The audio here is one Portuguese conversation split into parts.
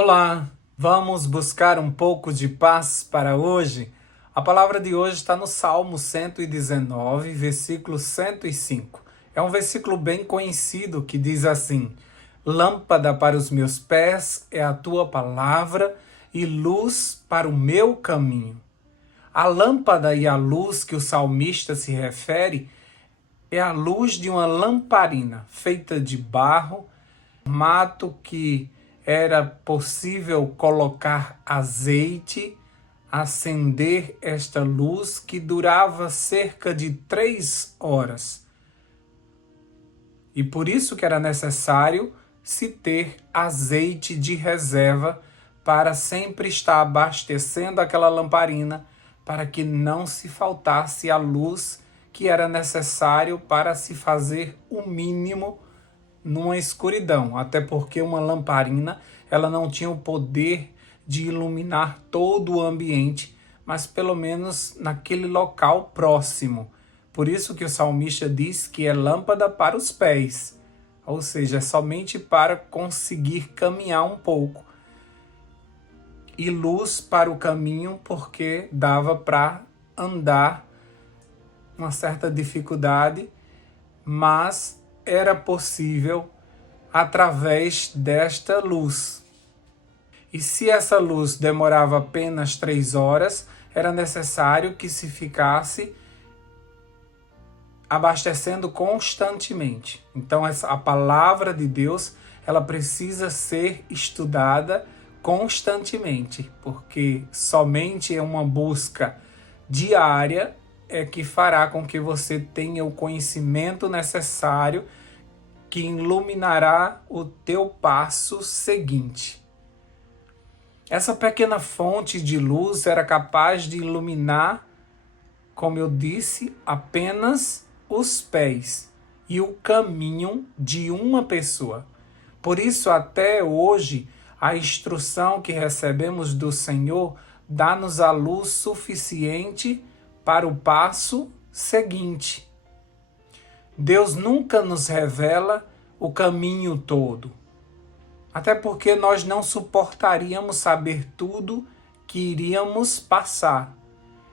Olá, vamos buscar um pouco de paz para hoje? A palavra de hoje está no Salmo 119, versículo 105. É um versículo bem conhecido que diz assim: Lâmpada para os meus pés é a tua palavra e luz para o meu caminho. A lâmpada e a luz que o salmista se refere é a luz de uma lamparina feita de barro, formato que era possível colocar azeite, acender esta luz que durava cerca de 3 horas. E por isso que era necessário se ter azeite de reserva para sempre estar abastecendo aquela lamparina, para que não se faltasse a luz que era necessário para se fazer o mínimo numa escuridão, até porque uma lamparina ela não tinha o poder de iluminar todo o ambiente, mas pelo menos naquele local próximo. Por isso que o salmista diz que é lâmpada para os pés, ou seja, é somente para conseguir caminhar um pouco, e luz para o caminho, porque dava para andar uma certa dificuldade, mas era possível através desta luz. E se essa luz demorava apenas 3 horas, era necessário que se ficasse abastecendo constantemente. Então a palavra de Deus, ela precisa ser estudada constantemente, porque somente é uma busca diária é que fará com que você tenha o conhecimento necessário que iluminará o teu passo seguinte. Essa pequena fonte de luz era capaz de iluminar, como eu disse, apenas os pés e o caminho de uma pessoa. Por isso, até hoje, a instrução que recebemos do Senhor dá-nos a luz suficiente para o passo seguinte. Deus nunca nos revela o caminho todo, até porque nós não suportaríamos saber tudo que iríamos passar.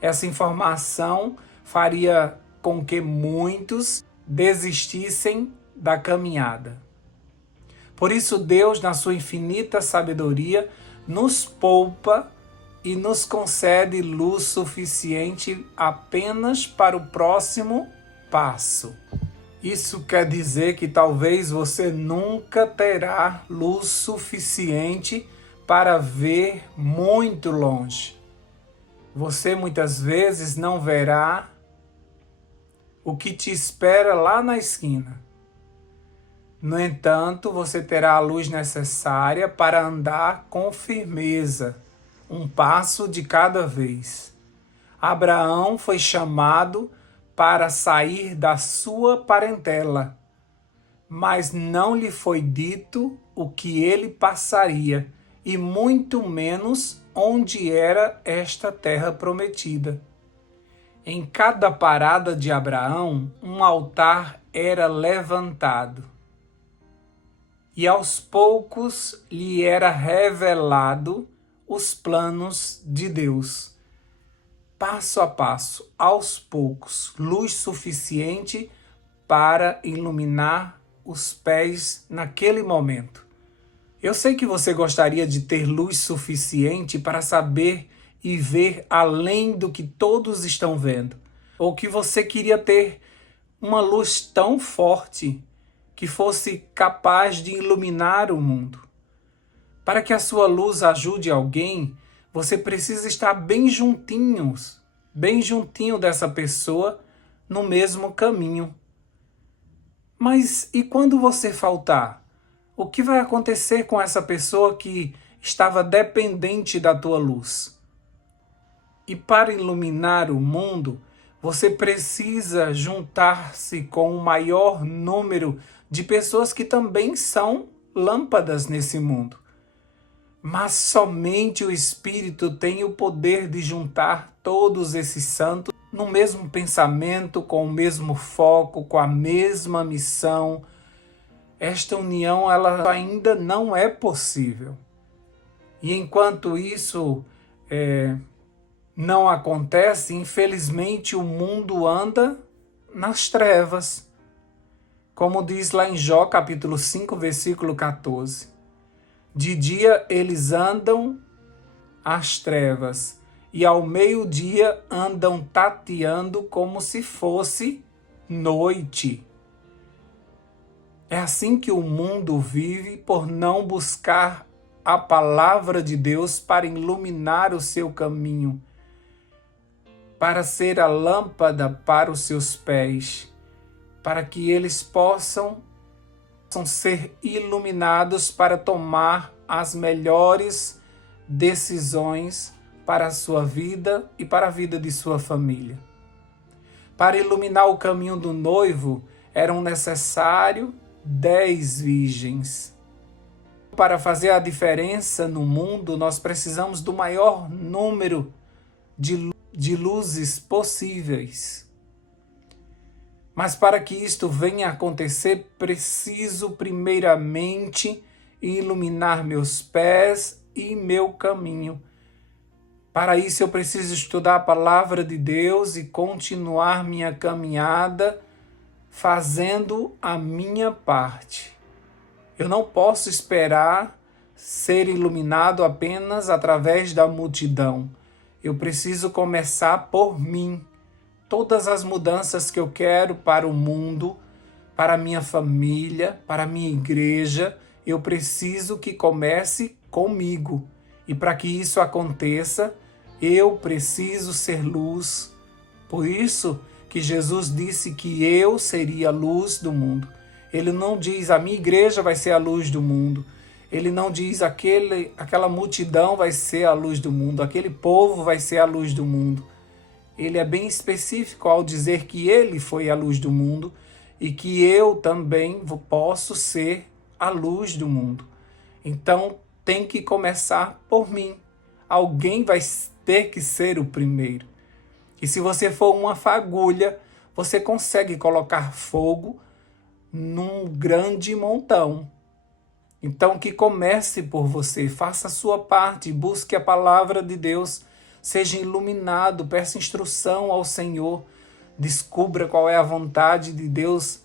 Essa informação faria com que muitos desistissem da caminhada. Por isso, Deus, na sua infinita sabedoria, nos poupa e nos concede luz suficiente apenas para o próximo passo. Isso quer dizer que talvez você nunca terá luz suficiente para ver muito longe. Você muitas vezes não verá o que te espera lá na esquina. No entanto, você terá a luz necessária para andar com firmeza, um passo de cada vez. Abraão foi chamado para sair da sua parentela, mas não lhe foi dito o que ele passaria, e muito menos onde era esta terra prometida. Em cada parada de Abraão, um altar era levantado, e aos poucos lhe era revelado os planos de Deus. Passo a passo, aos poucos, luz suficiente para iluminar os pés naquele momento. Eu sei que você gostaria de ter luz suficiente para saber e ver além do que todos estão vendo, ou que você queria ter uma luz tão forte que fosse capaz de iluminar o mundo. Para que a sua luz ajude alguém, você precisa estar bem juntinho dessa pessoa no mesmo caminho. Mas e quando você faltar? O que vai acontecer com essa pessoa que estava dependente da tua luz? E para iluminar o mundo, você precisa juntar-se com o maior número de pessoas que também são lâmpadas nesse mundo. Mas somente o Espírito tem o poder de juntar todos esses santos no mesmo pensamento, com o mesmo foco, com a mesma missão. Esta união ela ainda não é possível. E enquanto isso não acontece, infelizmente o mundo anda nas trevas. Como diz lá em Jó, capítulo 5, versículo 14. De dia eles andam às trevas, e ao meio-dia andam tateando como se fosse noite. É assim que o mundo vive por não buscar a palavra de Deus para iluminar o seu caminho, para ser a lâmpada para os seus pés, para que eles possam ser iluminados para tomar as melhores decisões para a sua vida e para a vida de sua família. Para iluminar o caminho do noivo, eram necessários 10 virgens. Para fazer a diferença no mundo, nós precisamos do maior número de luzes possíveis. Mas para que isto venha a acontecer, preciso primeiramente iluminar meus pés e meu caminho. Para isso eu preciso estudar a palavra de Deus e continuar minha caminhada fazendo a minha parte. Eu não posso esperar ser iluminado apenas através da multidão. Eu preciso começar por mim. Todas as mudanças que eu quero para o mundo, para a minha família, para a minha igreja, eu preciso que comece comigo. E para que isso aconteça, eu preciso ser luz. Por isso que Jesus disse que eu seria a luz do mundo. Ele não diz a minha igreja vai ser a luz do mundo. Ele não diz aquela multidão vai ser a luz do mundo, aquele povo vai ser a luz do mundo. Ele é bem específico ao dizer que ele foi a luz do mundo e que eu também posso ser a luz do mundo. Então tem que começar por mim. Alguém vai ter que ser o primeiro. E se você for uma fagulha, você consegue colocar fogo num grande montão. Então que comece por você, faça a sua parte, busque a palavra de Deus, seja iluminado, peça instrução ao Senhor, descubra qual é a vontade de Deus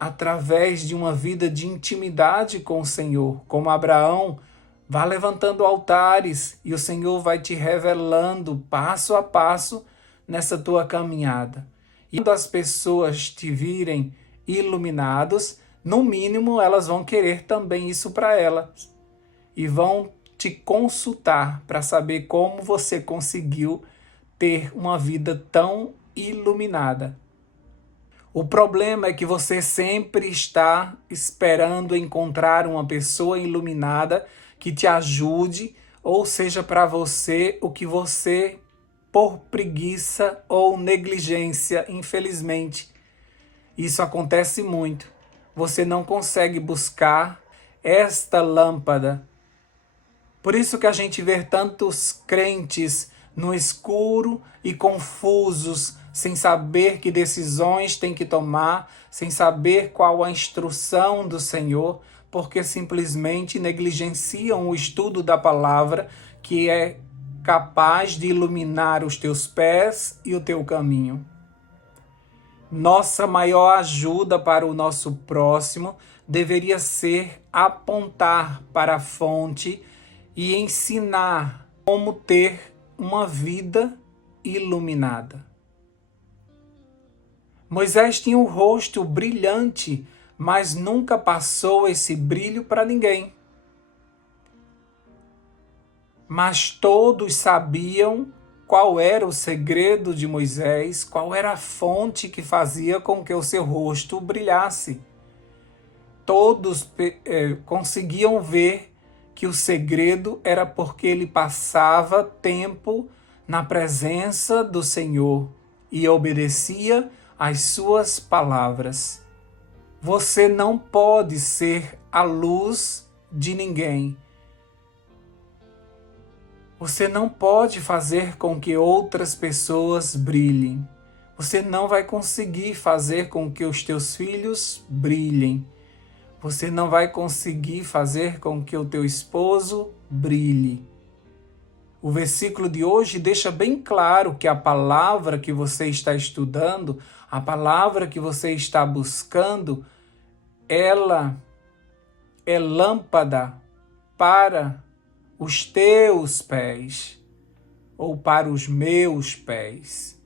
através de uma vida de intimidade com o Senhor. Como Abraão, vá levantando altares e o Senhor vai te revelando passo a passo nessa tua caminhada. E quando as pessoas te virem iluminados, no mínimo elas vão querer também isso para elas e vão te consultar para saber como você conseguiu ter uma vida tão iluminada. O problema é que você sempre está esperando encontrar uma pessoa iluminada que te ajude, ou seja para você o que você, por preguiça ou negligência, infelizmente, isso acontece muito. Você não consegue buscar esta lâmpada. Por isso que a gente vê tantos crentes no escuro e confusos, sem saber que decisões tem que tomar, sem saber qual a instrução do Senhor, porque simplesmente negligenciam o estudo da palavra, que é capaz de iluminar os teus pés e o teu caminho. Nossa maior ajuda para o nosso próximo deveria ser apontar para a fonte e ensinar como ter uma vida iluminada. Moisés tinha o rosto brilhante, mas nunca passou esse brilho para ninguém. Mas todos sabiam qual era o segredo de Moisés, qual era a fonte que fazia com que o seu rosto brilhasse. Todos conseguiam ver que o segredo era porque ele passava tempo na presença do Senhor e obedecia às suas palavras. Você não pode ser a luz de ninguém. Você não pode fazer com que outras pessoas brilhem. Você não vai conseguir fazer com que os teus filhos brilhem. Você não vai conseguir fazer com que o teu esposo brilhe. O versículo de hoje deixa bem claro que a palavra que você está estudando, a palavra que você está buscando, ela é lâmpada para os teus pés, ou para os meus pés,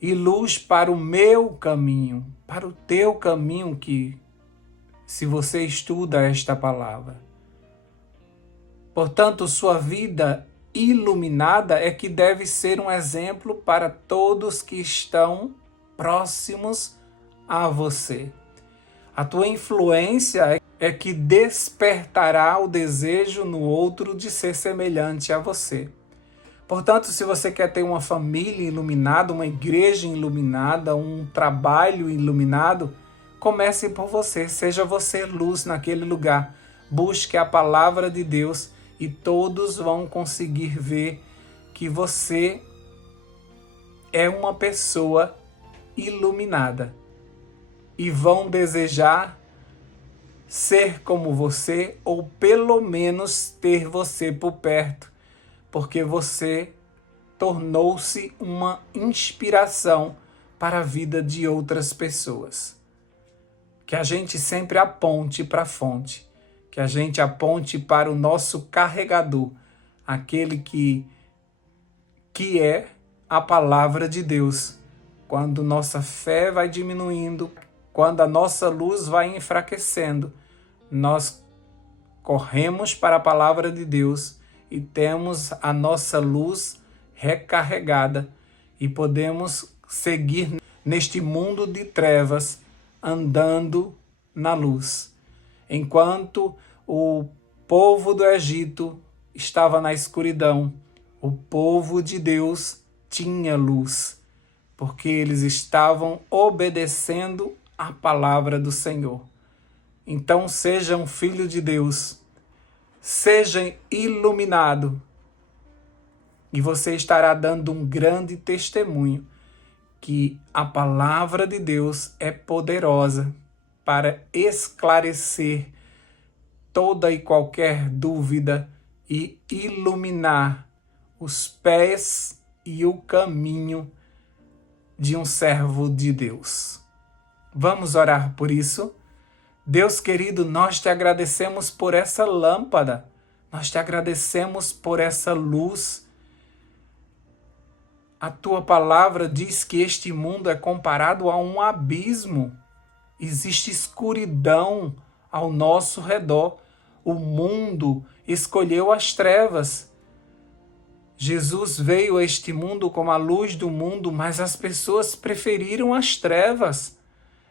e luz para o meu caminho, para o teu caminho, que se você estuda esta palavra. Portanto, sua vida iluminada é que deve ser um exemplo para todos que estão próximos a você. A tua influência é que despertará o desejo no outro de ser semelhante a você. Portanto, se você quer ter uma família iluminada, uma igreja iluminada, um trabalho iluminado, comece por você, seja você luz naquele lugar. Busque a palavra de Deus e todos vão conseguir ver que você é uma pessoa iluminada e vão desejar ser como você, ou pelo menos ter você por perto, porque você tornou-se uma inspiração para a vida de outras pessoas. Que a gente sempre aponte para a fonte, que a gente aponte para o nosso carregador, aquele que é a palavra de Deus. Quando nossa fé vai diminuindo, quando a nossa luz vai enfraquecendo, nós corremos para a palavra de Deus e temos a nossa luz recarregada e podemos seguir neste mundo de trevas andando na luz. Enquanto o povo do Egito estava na escuridão, o povo de Deus tinha luz, porque eles estavam obedecendo a palavra do Senhor. Então seja um filho de Deus, seja iluminado, e você estará dando um grande testemunho que a palavra de Deus é poderosa para esclarecer toda e qualquer dúvida e iluminar os pés e o caminho de um servo de Deus. Vamos orar por isso? Deus querido, nós te agradecemos por essa lâmpada, nós te agradecemos por essa luz. A tua palavra diz que este mundo é comparado a um abismo. Existe escuridão ao nosso redor. O mundo escolheu as trevas. Jesus veio a este mundo como a luz do mundo, mas as pessoas preferiram as trevas.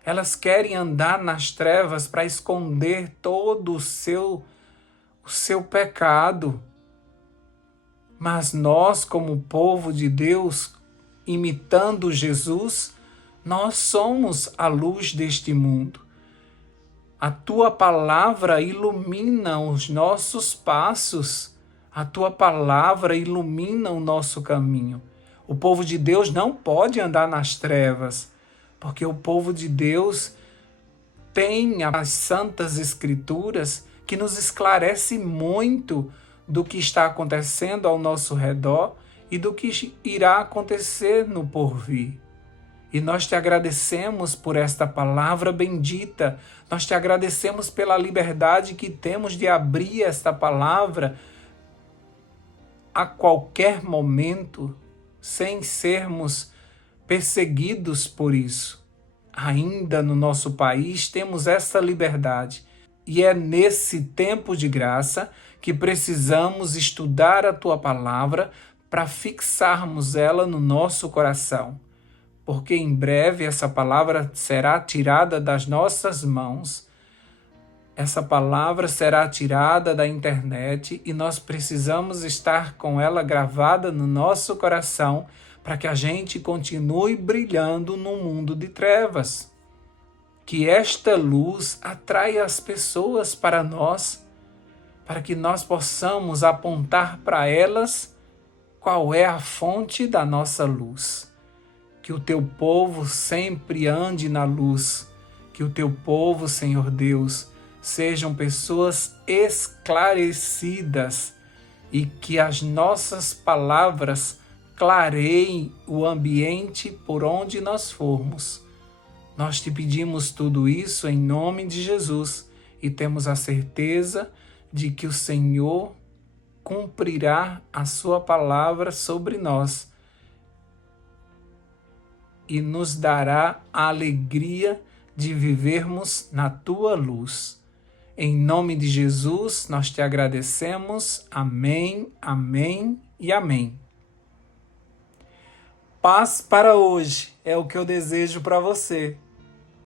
Elas querem andar nas trevas para esconder todo o seu pecado. Mas nós, como povo de Deus, imitando Jesus, nós somos a luz deste mundo. A tua palavra ilumina os nossos passos. A tua palavra ilumina o nosso caminho. O povo de Deus não pode andar nas trevas, porque o povo de Deus tem as santas escrituras que nos esclarece muito do que está acontecendo ao nosso redor e do que irá acontecer no porvir. E nós te agradecemos por esta palavra bendita, nós te agradecemos pela liberdade que temos de abrir esta palavra a qualquer momento, sem sermos perseguidos por isso. Ainda no nosso país temos essa liberdade. E é nesse tempo de graça que precisamos estudar a tua palavra para fixarmos ela no nosso coração. Porque em breve essa palavra será tirada das nossas mãos. Essa palavra será tirada da internet e nós precisamos estar com ela gravada no nosso coração para que a gente continue brilhando no mundo de trevas. Que esta luz atraia as pessoas para nós, para que nós possamos apontar para elas qual é a fonte da nossa luz. Que o teu povo sempre ande na luz, que o teu povo, Senhor Deus, sejam pessoas esclarecidas e que as nossas palavras clareiem o ambiente por onde nós formos. Nós te pedimos tudo isso em nome de Jesus e temos a certeza de que o Senhor cumprirá a sua palavra sobre nós e nos dará a alegria de vivermos na tua luz. Em nome de Jesus, nós te agradecemos. Amém, amém e amém. Paz para hoje é o que eu desejo para você.